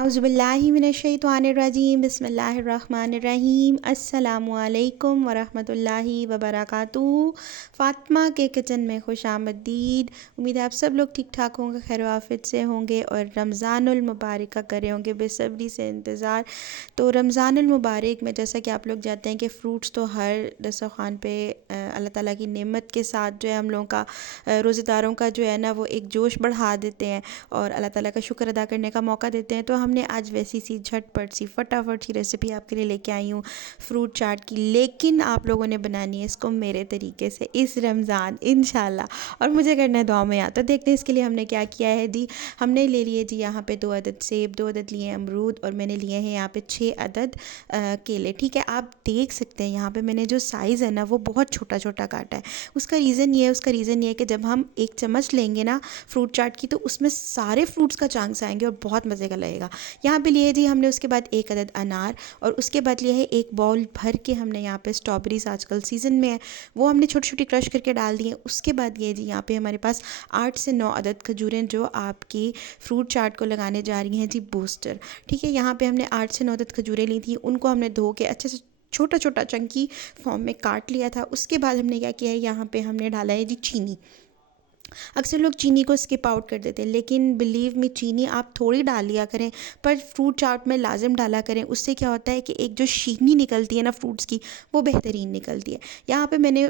औज़ुबिल्लाहिमिनश्शैतानिर्रजीम बिस्मिल्लाहिर्रहमानिर्रहीम अस्सलामुअलैकुम वरहमतुल्लाहि वबरकातुहू। फ़ातिमा के किचन में खुशामदीद। उम्मीद है आप सब लोग ठीक ठाक होंगे, खैर आफियत से होंगे और रमज़ानुल मुबारक का करे होंगे बेसब्री से इंतज़ार। तो रमज़ानुल मुबारक में जैसा कि आप लोग जानते हैं कि फ़्रूट्स तो हर दस्तरख़्वान पे अल्लाह ताला की नेमत के साथ जो है हम लोगों का रोज़ेदारों का जो है ना वो एक जोश बढ़ा देते हैं और अल्लाह ताला का शुक्र अदा करने का मौका देते हैं। तो हमने आज वैसी सी झटपट सी फटाफट सी रेसिपी आपके लिए लेके आई हूँ फ्रूट चाट की, लेकिन आप लोगों ने बनानी है इसको मेरे तरीके से इस रमज़ान इंशाल्लाह, और मुझे करना है दुआ में याद। तो देखते हैं इसके लिए हमने क्या किया है जी। हमने ले लिए जी यहाँ पे 2 अदद सेब, 2 अदद लिए अमरूद और मैंने लिए हैं यहाँ पे 6 अदद केले। ठीक है, आप देख सकते हैं यहाँ पे मैंने जो साइज़ है ना वो बहुत छोटा छोटा काटा है। उसका रीज़न ये है कि जब हम एक चम्मच लेंगे ना फ्रूट चाट की तो उसमें सारे फ्रूट्स का चांस आएंगे और बहुत मज़े का लगेगा। यहाँ पे लिए जी हमने उसके बाद 1 अदद अनार और उसके बाद लिए है 1 बाउल भर के हमने यहाँ पे स्ट्रॉबेरीज आजकल सीज़न में है वो हमने छोटी छोटी क्रश करके डाल दी हैं। उसके बाद ये जी यहाँ पे हमारे पास 8 से 9 अदद खजूरें जो आपकी फ्रूट चाट को लगाने जा रही हैं जी बूस्टर। ठीक है, यहाँ पे हमने 8 से 9 अदद खजूरें ली थी, उनको हमने धो के अच्छे से छोटा छोटा चंकी फॉर्म में काट लिया था। उसके बाद हमने क्या किया है, यहाँ पे हमने डाला है जी चीनी। अक्सर लोग चीनी को स्किप आउट कर देते हैं, लेकिन बिलीव मी चीनी आप थोड़ी डाल लिया करें पर फ्रूट चाट में लाजिम डाला करें। उससे क्या होता है कि एक जो शीनी निकलती है ना फ्रूट्स की वो बेहतरीन निकलती है। यहाँ पे मैंने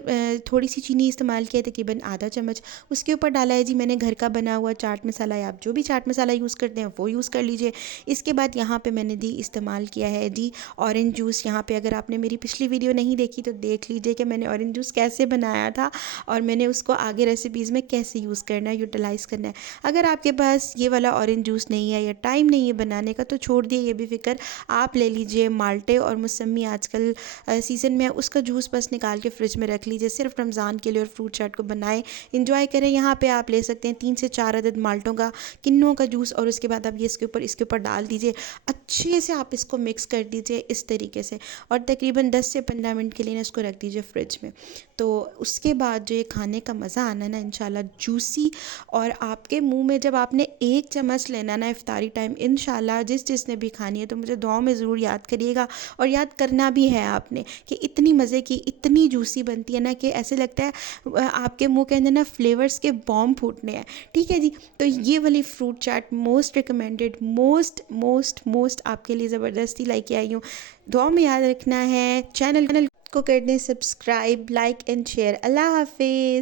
थोड़ी सी चीनी इस्तेमाल किया, तकरीबन आधा चम्मच। उसके ऊपर डाला है जी मैंने घर का बना हुआ चाट मसाला, या आप जो भी चाट मसाला यूज़ करते हैं वो यूज़ कर लीजिए। इसके बाद यहाँ पर मैंने दी इस्तेमाल किया है जी ऑरेंज जूस। यहाँ पर अगर आपने मेरी पिछली वीडियो नहीं देखी तो देख लीजिए कि मैंने ऑरेंज जूस कैसे बनाया था और मैंने उसको आगे रेसिपीज़ में कैसे यूज़ करना है, यूटिलाइज़ करना है। अगर आपके पास ये वाला ऑरेंज जूस नहीं है या टाइम नहीं है बनाने का तो छोड़ दिए ये भी फ़िक्र, आप ले लीजिए माल्टे और मौसमी आजकल सीज़न में है, उसका जूस बस निकाल के फ्रिज में रख लीजिए सिर्फ रमज़ान के लिए और फ्रूट चाट को बनाएं, इंजॉय करें। यहाँ पे आप ले सकते हैं 3 से 4 अदद माल्टों का किन्नों का जूस और उसके बाद आप ये इसके ऊपर डाल दीजिए। अच्छे से आप इसको मिक्स कर दीजिए इस तरीके से और तकरीबन 10 से 15 मिनट के लिए इसको रख दीजिए फ्रिज में। तो उसके बाद जो ये खाने का मज़ा आना ना इंशाल्लाह जूसी, और आपके मुंह में जब आपने 1 चम्मच लेना ना इफ्तारी टाइम इंशाल्लाह जिसने भी खानी है तो मुझे दुआओं में ज़रूर याद करिएगा और याद करना भी है आपने कि इतनी मज़े की इतनी जूसी बनती है ना कि ऐसे लगता है आपके मुंह के अंदर ना फ्लेवर्स के बॉम्ब फूटने हैं। ठीक है जी, तो ये वाली fruit chaat most recommended, most most most आपके लिए ज़बरदस्ती लेके आई हूँ। दुआओं में याद रखना है, चैनल को कर दें सब्सक्राइब, लाइक एंड शेयर। अल्लाह हाफिज़।